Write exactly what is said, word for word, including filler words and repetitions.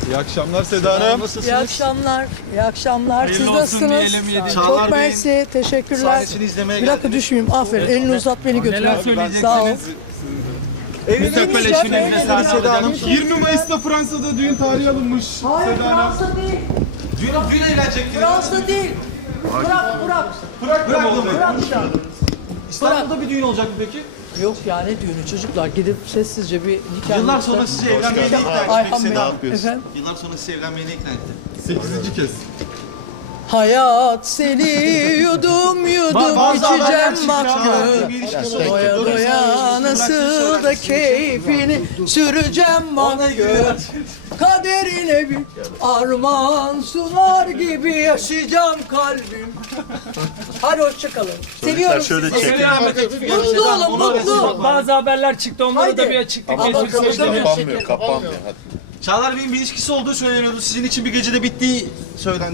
İyi akşamlar Seda Hanım. İyi akşamlar, iyi akşamlar. Siz nasılsınız? Çok mersi, teşekkürler. Sahnesini izlemeye Bir dakika düşmeyeyim, aferin. Elini uzat, beni götür. Neler söyleyeceksiniz? Sağ ol. Evinin Mütefelleşimine sahne Seda Hanım. alacak. yirmi Mayıs'ta Fransa'da düğün tarihi alınmış. Hayır, Seda Hanım. Fransa değil. Dün, dün evlenecektiniz. Fransa değil. Bırak, bırak. Bırak mı? Bırak ya. İstanbul'da bir düğün olacak mı peki? Yok ya, ne düğünü çocuklar, gidip sessizce bir nikah. Yıllar sonra sizi evlenmeye ne ikna etti Ayhan Seda Bey, Hanım? efendim? Yıllar sonra sizi evlenmeye ne ikna etti? sekizinci kez. Hayat seni yudum yudum içeceğim bak gör. Doya doya nasıl da keyfini süreceğim bak gör. Kaderine bir armağan sunar gibi yaşayacağım kalbim. Hadi hoşçakalın. Seviyorum sizi. Mutlu olun, mutlu. Bazı haberler çıktı, onlara Haydi. da bir açıklık Ama getirsin. kapatamıyor. Kapanmıyor, kapanmıyor. Hadi. Çağlar Bey'in bir ilişkisi olduğu söyleniyordu. Sizin için bir gecede bittiği söylendi.